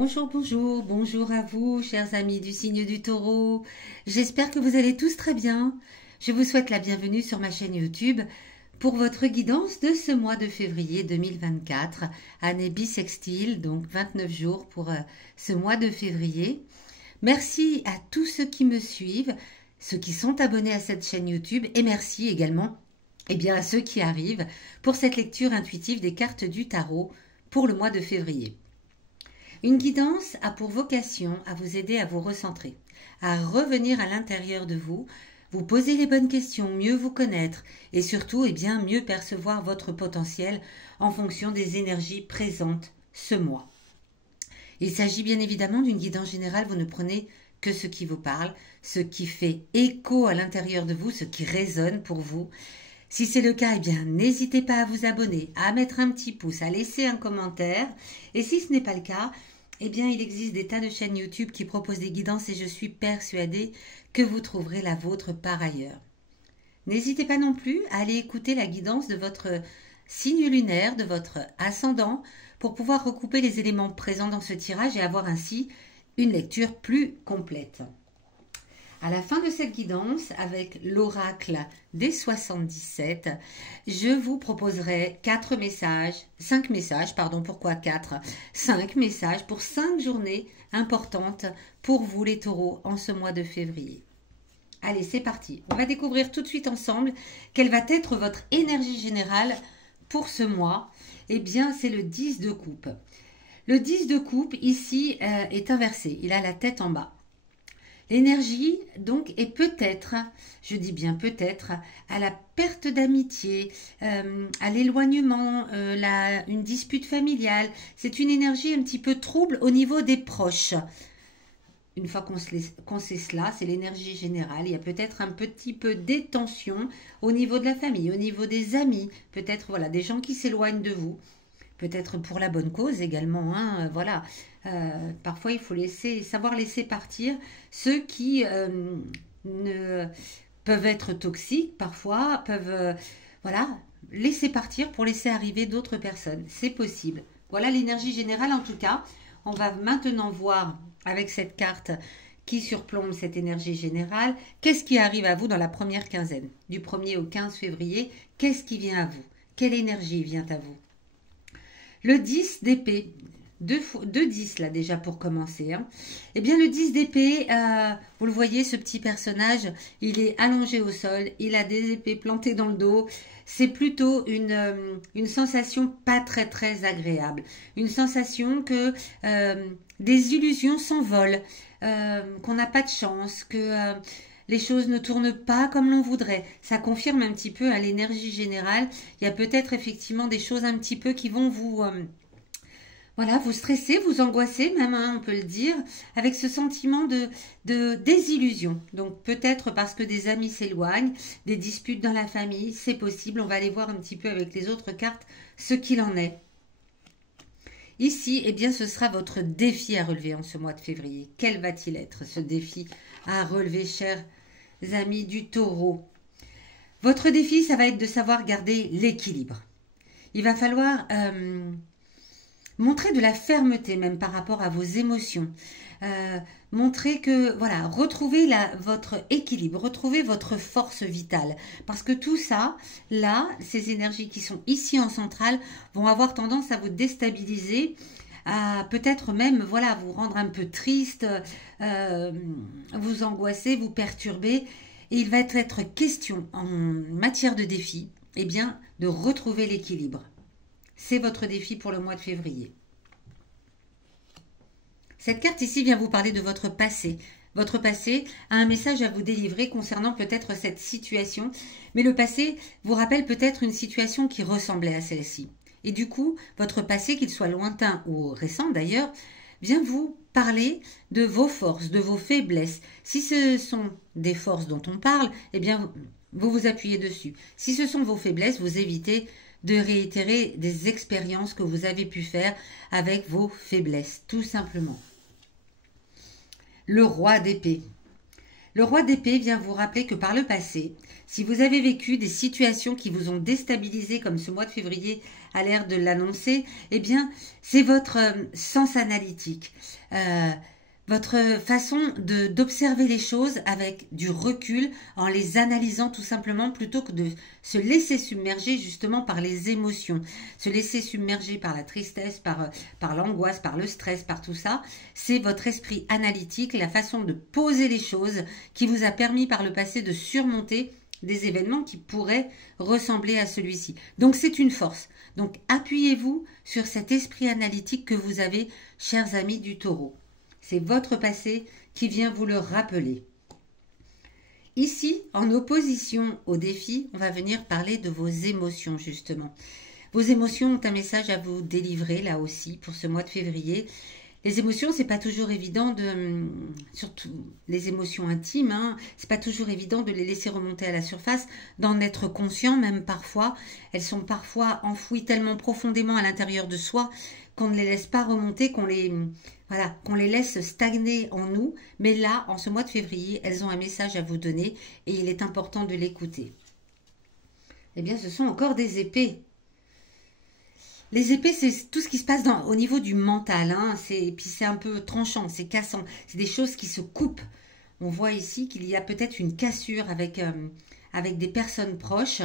Bonjour, bonjour, bonjour à vous, chers amis du signe du Taureau. J'espère que vous allez tous très bien. Je vous souhaite la bienvenue sur ma chaîne YouTube pour votre guidance de ce mois de février 2024, année bissextile, donc 29 jours pour ce mois de février. Merci à tous ceux qui me suivent, ceux qui sont abonnés à cette chaîne YouTube et merci également à ceux qui arrivent pour cette lecture intuitive des cartes du tarot pour le mois de février. Une guidance a pour vocation à vous aider à vous recentrer, à revenir à l'intérieur de vous, vous poser les bonnes questions, mieux vous connaître et surtout mieux percevoir votre potentiel en fonction des énergies présentes ce mois. Il s'agit bien évidemment d'une guidance générale, vous ne prenez que ce qui vous parle, ce qui fait écho à l'intérieur de vous, ce qui résonne pour vous. Si c'est le cas, n'hésitez pas à vous abonner, à mettre un petit pouce, à laisser un commentaire. Et si ce n'est pas le cas, il existe des tas de chaînes YouTube qui proposent des guidances et je suis persuadée que vous trouverez la vôtre par ailleurs. N'hésitez pas non plus à aller écouter la guidance de votre signe lunaire, de votre ascendant, pour pouvoir recouper les éléments présents dans ce tirage et avoir ainsi une lecture plus complète. À la fin de cette guidance, avec l'oracle des 77, je vous proposerai 5 messages, pourquoi 4 5 messages pour 5 journées importantes pour vous les taureaux en ce mois de février. Allez, c'est parti. On va découvrir tout de suite ensemble quelle va être votre énergie générale pour ce mois. C'est le 10 de coupe. Le 10 de coupe, ici, est inversé. Il a la tête en bas. L'énergie, donc, est peut-être, je dis bien peut-être, à la perte d'amitié, à l'éloignement, une dispute familiale. C'est une énergie un petit peu trouble au niveau des proches. Une fois qu'on sait cela, c'est l'énergie générale. Il y a peut-être un petit peu d'étention au niveau de la famille, au niveau des amis. Peut-être, des gens qui s'éloignent de vous. Peut-être pour la bonne cause également, parfois il faut savoir laisser partir ceux qui peuvent être toxiques, parfois peuvent, laisser partir pour laisser arriver d'autres personnes. C'est possible. Voilà l'énergie générale en tout cas. On va maintenant voir avec cette carte qui surplombe cette énergie générale, qu'est-ce qui arrive à vous dans la première quinzaine, du 1er au 15 février, qu'est-ce qui vient à vous? Quelle énergie vient à vous? Le 10 d'épée, deux 10 là déjà pour commencer. Le 10 d'épée, vous le voyez, ce petit personnage, il est allongé au sol, il a des épées plantées dans le dos. C'est plutôt une sensation pas très très agréable. Une sensation que des illusions s'envolent, qu'on n'a pas de chance, que les choses ne tournent pas comme l'on voudrait. Ça confirme un petit peu à l'énergie générale. Il y a peut-être effectivement des choses un petit peu qui vont vous vous stresser, vous angoisser même, on peut le dire, avec ce sentiment de désillusion. Donc peut-être parce que des amis s'éloignent, des disputes dans la famille, c'est possible. On va aller voir un petit peu avec les autres cartes ce qu'il en est. Ici, ce sera votre défi à relever en ce mois de février. Quel va-t-il être ce défi à relever, chers amis du taureau? Votre défi, ça va être de savoir garder l'équilibre. Il va falloir montrer de la fermeté même par rapport à vos émotions. Montrer que, retrouvez votre équilibre, retrouvez votre force vitale. Parce que tout ça, là, ces énergies qui sont ici en centrale, vont avoir tendance à vous déstabiliser, à peut-être même, vous rendre un peu triste, vous angoisser, vous perturber. Et il va être question, en matière de défi, de retrouver l'équilibre. C'est votre défi pour le mois de février. Cette carte ici vient vous parler de votre passé. Votre passé a un message à vous délivrer concernant peut-être cette situation. Mais le passé vous rappelle peut-être une situation qui ressemblait à celle-ci. Et du coup, votre passé, qu'il soit lointain ou récent d'ailleurs, vient vous parler de vos forces, de vos faiblesses. Si ce sont des forces dont on parle, vous vous appuyez dessus. Si ce sont vos faiblesses, vous évitez de réitérer des expériences que vous avez pu faire avec vos faiblesses, tout simplement. Le roi d'épée. Le roi d'épée vient vous rappeler que par le passé, si vous avez vécu des situations qui vous ont déstabilisé, comme ce mois de février a l'air de l'annoncer, eh bien, c'est votre sens analytique, votre façon d'observer les choses avec du recul, en les analysant tout simplement, plutôt que de se laisser submerger justement par les émotions, se laisser submerger par la tristesse, par l'angoisse, par le stress, par tout ça. C'est votre esprit analytique, la façon de poser les choses qui vous a permis par le passé de surmonter des événements qui pourraient ressembler à celui-ci. Donc c'est une force. Donc appuyez-vous sur cet esprit analytique que vous avez, chers amis du Taureau. C'est votre passé qui vient vous le rappeler. Ici, en opposition au défi, on va venir parler de vos émotions justement. Vos émotions ont un message à vous délivrer là aussi pour ce mois de février. Les émotions, c'est pas toujours évident surtout les émotions intimes, hein, c'est pas toujours évident de les laisser remonter à la surface, d'en être conscient même parfois. Elles sont parfois enfouies tellement profondément à l'intérieur de soi qu'on ne les laisse pas remonter, qu'on les laisse stagner en nous. Mais là, en ce mois de février, elles ont un message à vous donner et il est important de l'écouter. Eh bien, ce sont encore des épées. Les épées, c'est tout ce qui se passe au niveau du mental, hein. Et puis c'est un peu tranchant, c'est cassant. C'est des choses qui se coupent. On voit ici qu'il y a peut-être une cassure avec des personnes proches.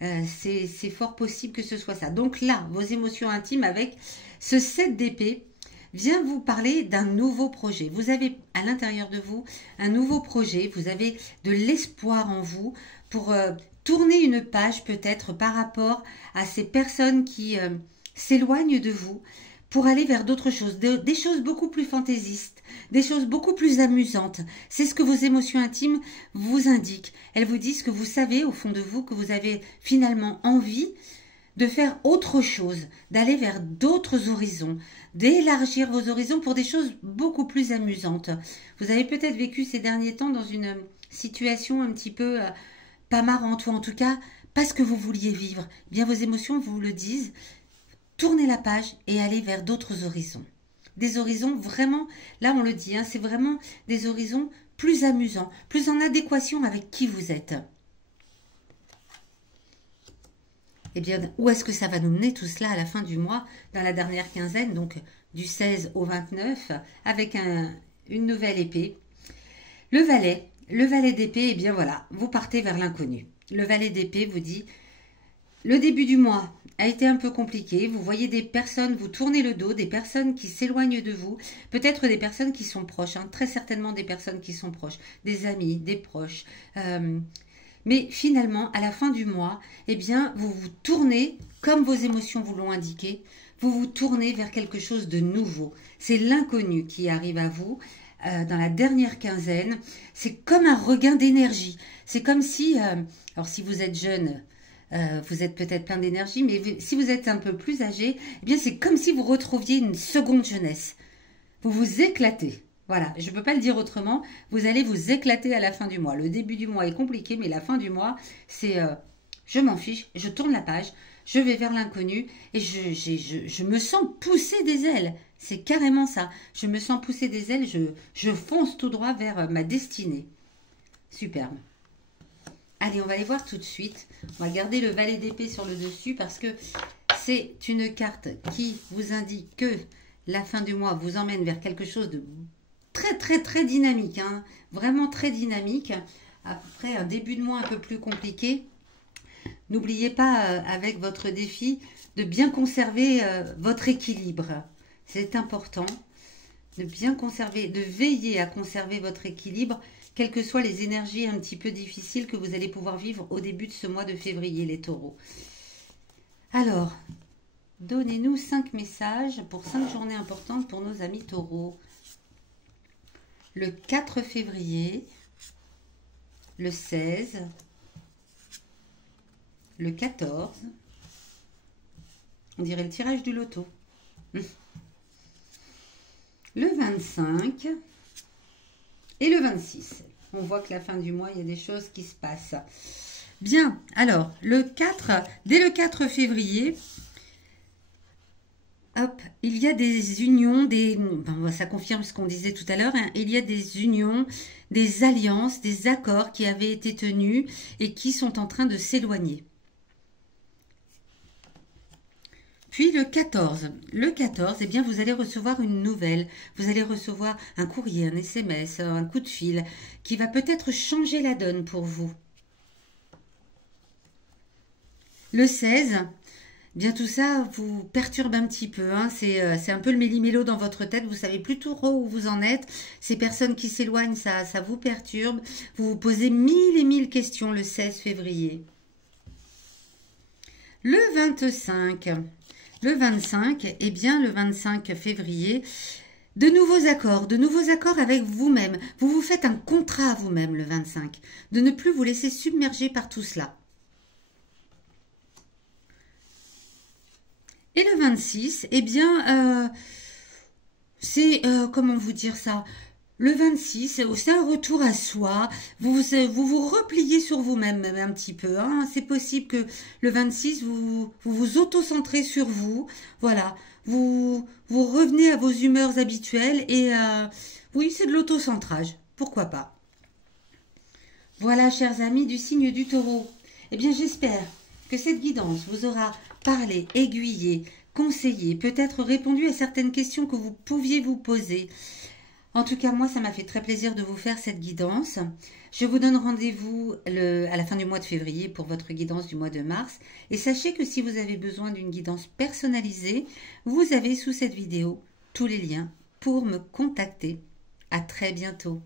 C'est fort possible que ce soit ça. Donc là, vos émotions intimes avec ce 7 d'épée vient vous parler d'un nouveau projet. Vous avez à l'intérieur de vous un nouveau projet. Vous avez de l'espoir en vous pour tourner une page peut-être par rapport à ces personnes qui s'éloignent de vous pour aller vers d'autres choses, des choses beaucoup plus fantaisistes, des choses beaucoup plus amusantes. C'est ce que vos émotions intimes vous indiquent. Elles vous disent que vous savez au fond de vous que vous avez finalement envie de faire autre chose, d'aller vers d'autres horizons, d'élargir vos horizons pour des choses beaucoup plus amusantes. Vous avez peut-être vécu ces derniers temps dans une situation un petit peu pas marrante, ou en tout cas pas ce que vous vouliez vivre. Eh bien, vos émotions vous le disent. Tournez la page et allez vers d'autres horizons. Des horizons vraiment, là on le dit, hein, c'est vraiment des horizons plus amusants, plus en adéquation avec qui vous êtes. Eh bien, où est-ce que ça va nous mener tout cela à la fin du mois, dans la dernière quinzaine, donc du 16 au 29, avec une nouvelle épée. Le valet d'épée, eh bien voilà, vous partez vers l'inconnu. Le valet d'épée vous dit, le début du mois a été un peu compliqué, vous voyez des personnes, vous tournez le dos, des personnes qui s'éloignent de vous, peut-être des personnes qui sont proches, hein, très certainement des personnes qui sont proches, des amis, des proches. Mais finalement, à la fin du mois, eh bien, vous vous tournez, comme vos émotions vous l'ont indiqué, vous vous tournez vers quelque chose de nouveau. C'est l'inconnu qui arrive à vous dans la dernière quinzaine. C'est comme un regain d'énergie. C'est comme si, alors si vous êtes jeune, vous êtes peut-être plein d'énergie, mais si vous êtes un peu plus âgé, eh bien c'est comme si vous retrouviez une seconde jeunesse. Vous vous éclatez. Voilà, je ne peux pas le dire autrement. Vous allez vous éclater à la fin du mois. Le début du mois est compliqué, mais la fin du mois, c'est je m'en fiche, je tourne la page, je vais vers l'inconnu et je me sens pousser des ailes. C'est carrément ça. Je me sens pousser des ailes, je fonce tout droit vers ma destinée. Superbe. Allez, on va aller voir tout de suite. On va garder le valet d'épée sur le dessus parce que c'est une carte qui vous indique que la fin du mois vous emmène vers quelque chose de très dynamique, hein, vraiment très dynamique. Après un début de mois un peu plus compliqué, n'oubliez pas avec votre défi de bien conserver votre équilibre. C'est important de bien conserver, de veiller à conserver votre équilibre, quelles que soient les énergies un petit peu difficiles que vous allez pouvoir vivre au début de ce mois de février, les taureaux. Alors, donnez-nous 5 messages pour 5 journées importantes pour nos amis taureaux. Le 4 février, le 16, le 14, on dirait le tirage du loto, le 25 et le 26. On voit que la fin du mois, il y a des choses qui se passent. Bien, alors, dès le 4 février, Hop, il y a des unions, ça confirme ce qu'on disait tout à l'heure, hein, il y a des unions, des alliances, des accords qui avaient été tenus et qui sont en train de s'éloigner. Puis le 14, eh bien vous allez recevoir une nouvelle, vous allez recevoir un courrier, un SMS, un coup de fil qui va peut-être changer la donne pour vous. Le 16, bien tout ça vous perturbe un petit peu, hein. C'est un peu le méli-mélo dans votre tête, vous savez plus trop où vous en êtes. Ces personnes qui s'éloignent, ça vous perturbe. Vous vous posez mille et mille questions le 16 février. Le 25, eh bien le 25 février, de nouveaux accords avec vous-même. Vous vous faites un contrat à vous-même le 25, de ne plus vous laisser submerger par tout cela. Et le 26, eh bien, c'est, comment vous dire ça? Le 26, c'est un retour à soi. Vous repliez sur vous-même même un petit peu, hein. C'est possible que le 26, vous auto-centrez sur vous. Voilà, vous revenez à vos humeurs habituelles et oui, c'est de l'auto-centrage. Pourquoi pas? Voilà, chers amis du signe du taureau. Eh bien, j'espère que cette guidance vous aura parlé, aiguillé, conseillé, peut-être répondu à certaines questions que vous pouviez vous poser. En tout cas, moi, ça m'a fait très plaisir de vous faire cette guidance. Je vous donne rendez-vous à la fin du mois de février pour votre guidance du mois de mars. Et sachez que si vous avez besoin d'une guidance personnalisée, vous avez sous cette vidéo tous les liens pour me contacter. À très bientôt.